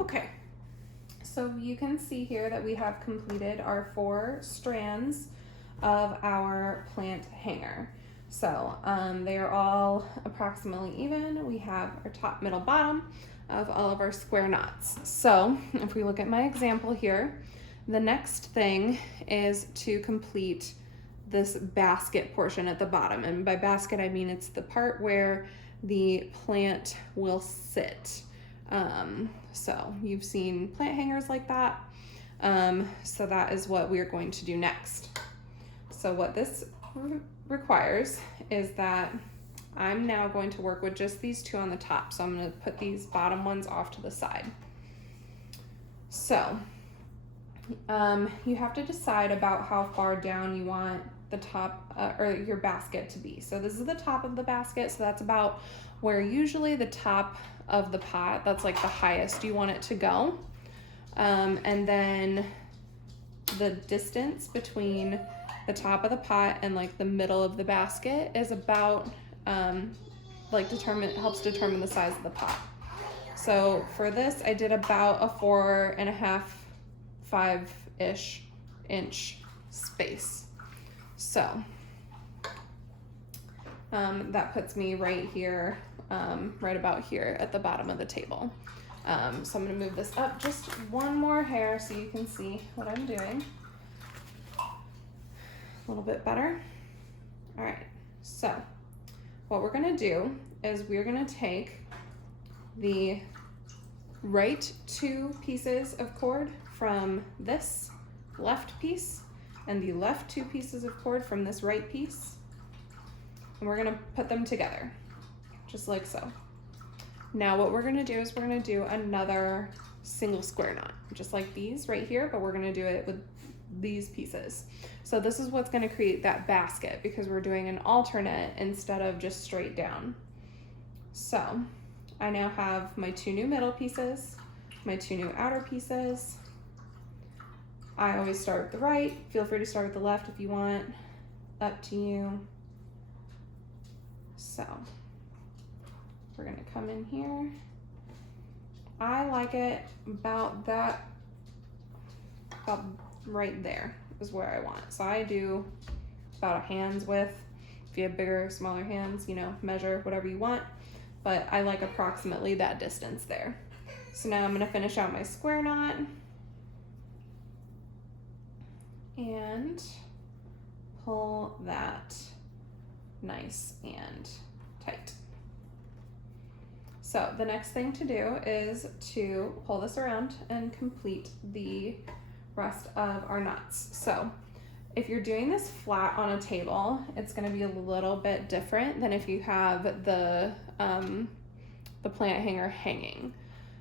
Okay, so you can see here that we have completed our 4 strands of our plant hanger. So they are all approximately even. We have our top, middle, bottom of all of our square knots. So if we look at my example here, the next thing is to complete this basket portion at the bottom. And by basket, I mean it's the part where the plant will sit. So you've seen plant hangers like that. So that is what we're going to do next. So what this requires is that I'm now going to work with just these 2 on the top. So I'm going to put these bottom ones off to the side. So you have to decide about how far down you want the top or your basket to be. So this is the top of the basket. So that's about where usually the top of the pot, that's like the highest you want it to go. And then the distance between the top of the pot and like the middle of the basket is about helps determine the size of the pot. So for this, I did about a 4.5, 5-ish inch space. So that puts me right here, right about here at the bottom of the table. So I'm gonna move this up just one more hair so you can see what I'm doing a little bit better. All right, so what we're gonna do is we're gonna take the right 2 pieces of cord from this left piece and the left 2 pieces of cord from this right piece, and we're gonna put them together, just like so. Now what we're gonna do is we're gonna do another single square knot, just like these right here, but we're gonna do it with these pieces. So this is what's gonna create that basket because we're doing an alternate instead of just straight down. So I now have my 2 new middle pieces, my 2 new outer pieces. I always start with the right. Feel free to start with the left if you want, up to you. So we're gonna come in here. I like it about right there is where I want. So I do about a hand's width. If you have bigger, smaller hands, you know, measure whatever you want, but I like approximately that distance there. So now I'm gonna finish out my square knot and pull that nice and tight. So the next thing to do is to pull this around and complete the rest of our knots. So if you're doing this flat on a table, it's gonna be a little bit different than if you have the plant hanger hanging.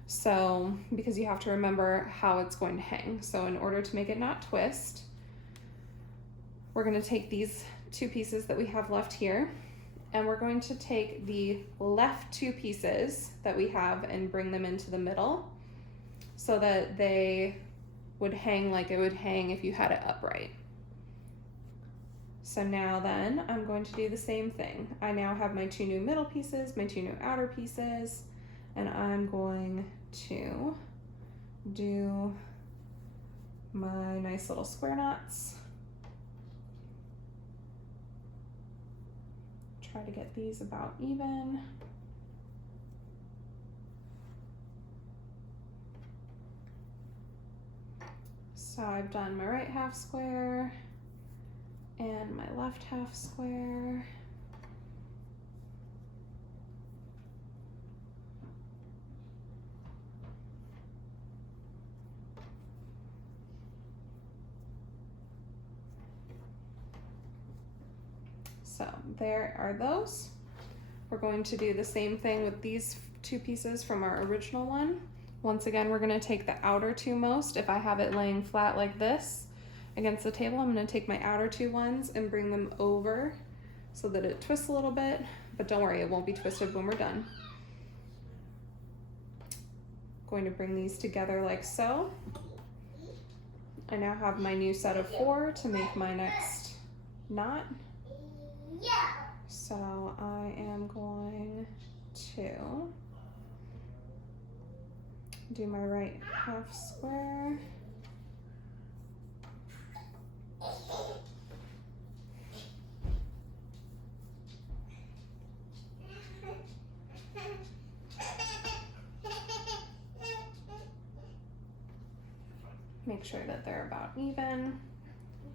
So because you have to remember how it's going to hang. So in order to make it not twist, we're gonna take these 2 pieces that we have left here, and we're going to take the left 2 pieces that we have and bring them into the middle so that they would hang like it would hang if you had it upright. So now then I'm going to do the same thing. I now have my 2 new middle pieces, my 2 new outer pieces, and I'm going to do my nice little square knots. Try to get these about even. So I've done my right half square and my left half square. So there are those. We're going to do the same thing with these 2 pieces from our original one. Once again, we're gonna take the outer 2 most. If I have it laying flat like this against the table, I'm gonna take my outer 2 ones and bring them over so that it twists a little bit, but don't worry, it won't be twisted when we're done. Going to bring these together like so. I now have my new set of 4 to make my next knot. So I am going to Do my right half square. Make sure that they're about even.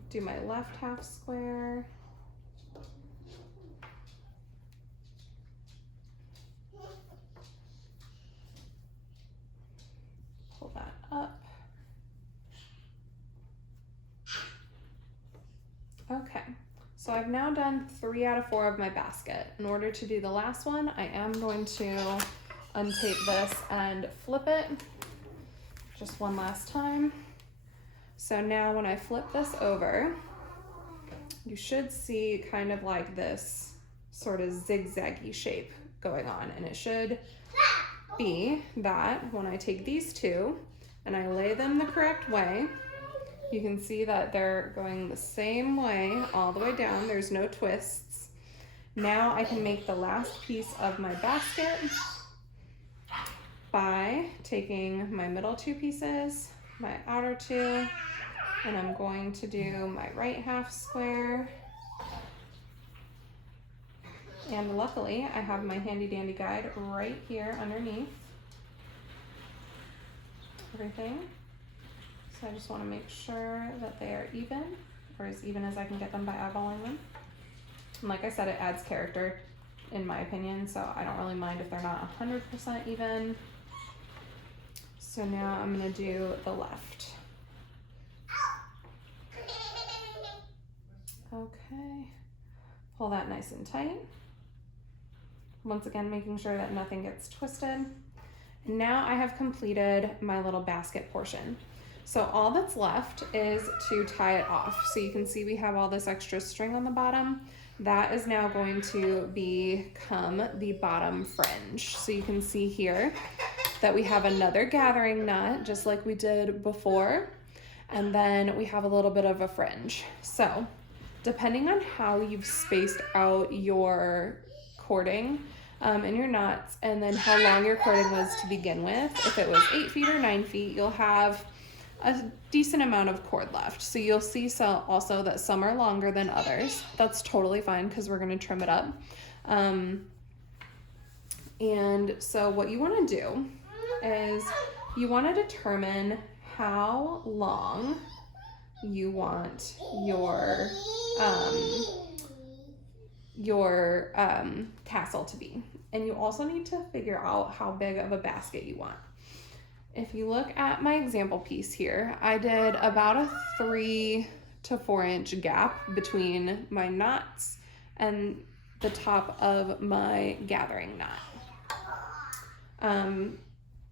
Do my left half square. Pull that up. Okay, so I've now done 3 out of 4 of my basket. In order to do the last one, I am going to untape this and flip it just one last time. So now when I flip this over, you should see kind of like this sort of zigzaggy shape going on, and it should be that when I take these two and I lay them the correct way, you can see that they're going the same way all the way down. There's no twists. Now I can make the last piece of my basket by taking my middle 2 pieces, my outer 2, and I'm going to do my right half square. And luckily I have my handy dandy guide right here underneath everything. So I just want to make sure that they are even, or as even as I can get them by eyeballing them. And like I said, it adds character in my opinion, so I don't really mind if they're not 100% even. So now I'm going to do the left. Okay, pull that nice and tight. Once again, making sure that nothing gets twisted. And now I have completed my little basket portion. So all that's left is to tie it off. So you can see we have all this extra string on the bottom. That is now going to become the bottom fringe. So you can see here that we have another gathering knot, just like we did before. And then we have a little bit of a fringe. So depending on how you've spaced out your cording and your knots, and then how long your cording was to begin with, if it was 8 feet or 9 feet, you'll have a decent amount of cord left. So you'll see also that some are longer than others. That's totally fine because we're going to trim it up. And so what you want to do is you want to determine how long you want your tassel to be. And you also need to figure out how big of a basket you want. If you look at my example piece here, I did about a 3 to 4 inch gap between my knots and the top of my gathering knot.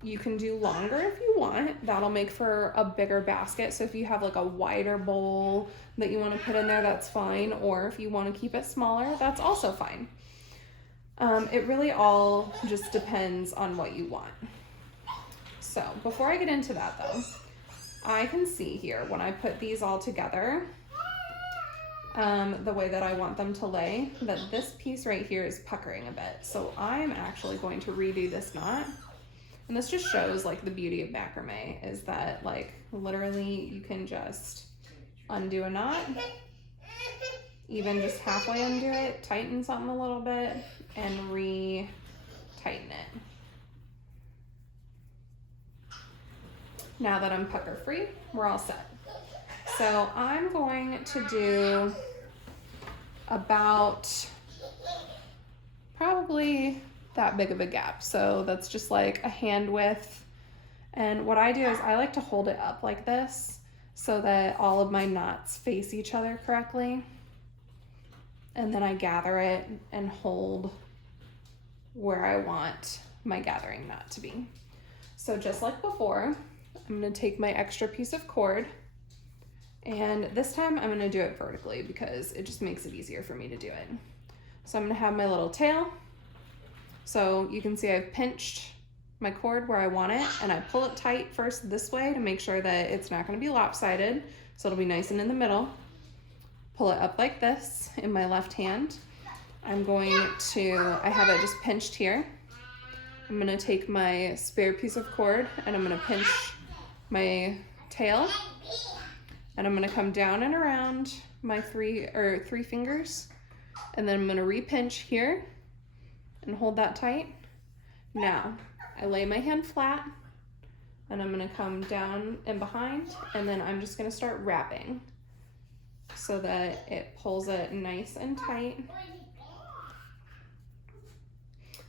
You can do longer if you want. That'll make for a bigger basket. So if you have like a wider bowl that you want to put in there, that's fine. Or if you want to keep it smaller, that's also fine. It really all just depends on what you want. So before I get into that though, I can see here when I put these all together, the way that I want them to lay, that this piece right here is puckering a bit. So I'm actually going to redo this knot. And this just shows like the beauty of macrame is that like literally you can just undo a knot, even just halfway undo it, tighten something a little bit, and re-tighten it. Now that I'm pucker free, we're all set. So I'm going to do about probably that big of a gap. So that's just like a hand width. And what I do is I like to hold it up like this so that all of my knots face each other correctly. And then I gather it and hold where I want my gathering knot to be. So just like before, I'm going to take my extra piece of cord, and this time I'm going to do it vertically because it just makes it easier for me to do it. So I'm going to have my little tail. So you can see I've pinched my cord where I want it, and I pull it tight first this way to make sure that it's not going to be lopsided, so it'll be nice and in the middle. Pull it up like this in my left hand. I'm going to, I have it just pinched here. I'm gonna take my spare piece of cord and I'm gonna pinch my tail, and I'm gonna come down and around my three fingers, and then I'm gonna re-pinch here and hold that tight. Now, I lay my hand flat, and I'm gonna come down and behind, and then I'm just gonna start wrapping so that it pulls it nice and tight.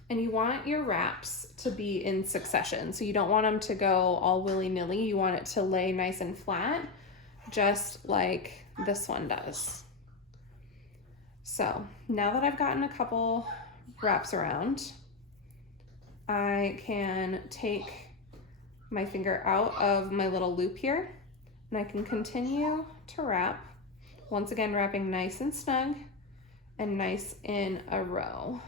And you want your wraps to be in succession. So you don't want them to go all willy-nilly. You want it to lay nice and flat, just like this one does. So now that I've gotten a couple wraps around, I can take my finger out of my little loop here, and I can continue to wrap. Once again, wrapping nice and snug and nice in a row.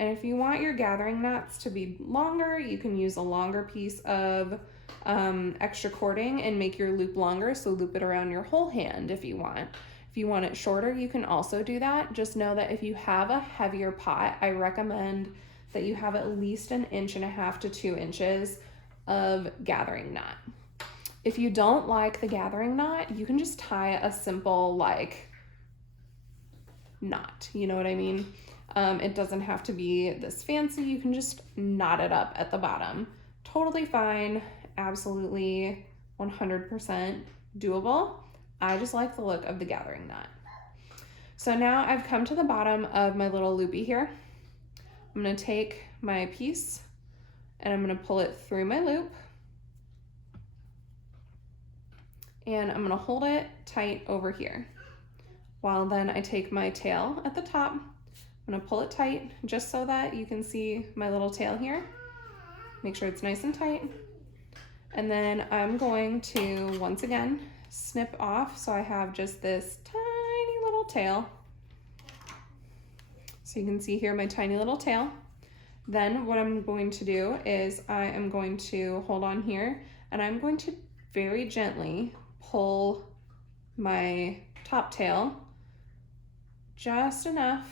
And if you want your gathering knots to be longer, you can use a longer piece of extra cording and make your loop longer, so loop it around your whole hand if you want. If you want it shorter, you can also do that. Just know that if you have a heavier pot, I recommend that you have at least 1.5 inches to 2 inches of gathering knot. If you don't like the gathering knot, you can just tie a simple knot, you know what I mean? It doesn't have to be this fancy. You can just knot it up at the bottom. Totally fine, absolutely 100% doable. I just like the look of the gathering knot. So now I've come to the bottom of my little loopy here. I'm gonna take my piece and I'm gonna pull it through my loop, and I'm gonna hold it tight over here. While then I take my tail at the top, I'm gonna pull it tight just so that you can see my little tail here. Make sure it's nice and tight. And then I'm going to, once again, snip off so I have just this tiny little tail. So you can see here my tiny little tail. Then what I'm going to do is I am going to hold on here, and I'm going to very gently pull my top tail just enough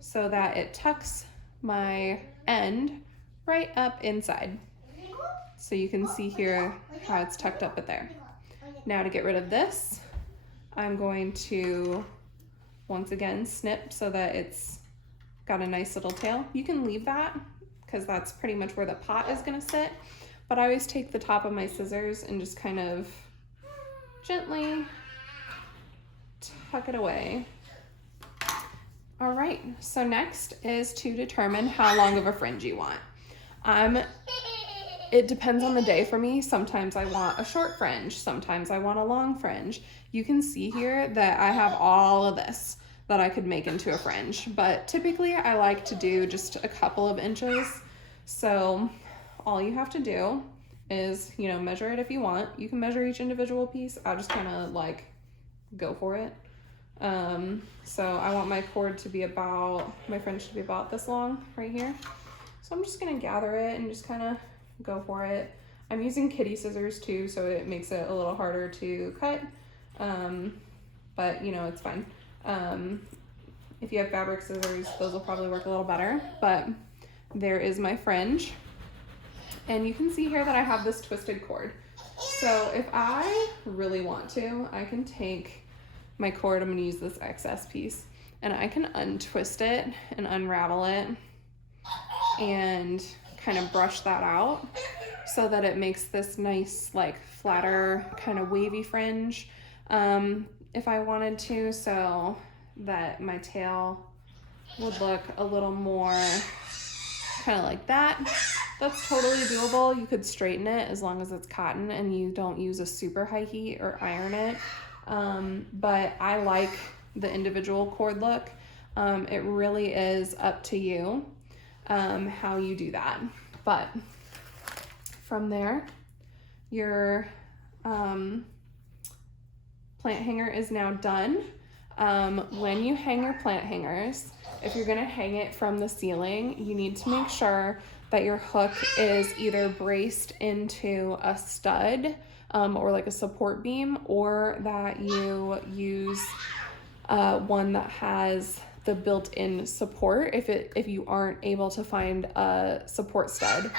so that it tucks my end right up inside. So you can see here how it's tucked up at there. Now to get rid of this, I'm going to once again snip so that it's got a nice little tail. You can leave that because that's pretty much where the pot is gonna sit, but I always take the top of my scissors and just kind of gently tuck it away. All right, so next is to determine how long of a fringe you want. It depends on the day for me. Sometimes I want a short fringe, sometimes I want a long fringe. You can see here that I have all of this that I could make into a fringe, but typically I like to do just a couple of inches. So all you have to do is, measure it if you want. You can measure each individual piece. I just kind of go for it. So I want my cord to be my fringe to be about this long right here. So I'm just gonna gather it and just kind of go for it. I'm using kitty scissors too, so it makes it a little harder to cut, but it's fine. If you have fabric scissors, those will probably work a little better, but there is my fringe. And you can see here that I have this twisted cord. So if I really want to, I can take my cord, I'm gonna use this excess piece, and I can untwist it and unravel it and kind of brush that out so that it makes this nice, flatter, kind of wavy fringe, if I wanted to, so that my tail would look a little more kind of like that. That's totally doable. You could straighten it as long as it's cotton and you don't use a super high heat or iron it. But I like the individual cord look. It really is up to you how you do that. But from there, your plant hanger is now done. When you hang your plant hangers, if you're gonna hang it from the ceiling, you need to make sure that your hook is either braced into a stud or a support beam, or that you use one that has the built-in support if you aren't able to find a support stud.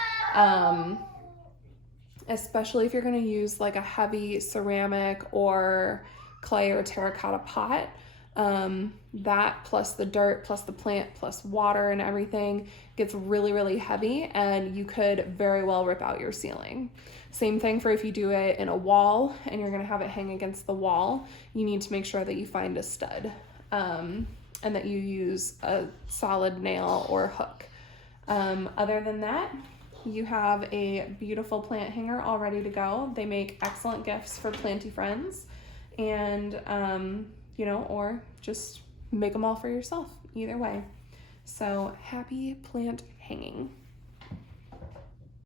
Especially if you're going to use like a heavy ceramic or clay or terracotta pot. That plus the dirt plus the plant plus water and everything gets really, really heavy, and you could very well rip out your ceiling. Same thing for if you do it in a wall and you're going to have it hang against the wall. You need to make sure that you find a stud, and that you use a solid nail or hook. Other than that, you have a beautiful plant hanger all ready to go. They make excellent gifts for planty friends, and you know, or just make them all for yourself. Either way. So happy plant hanging.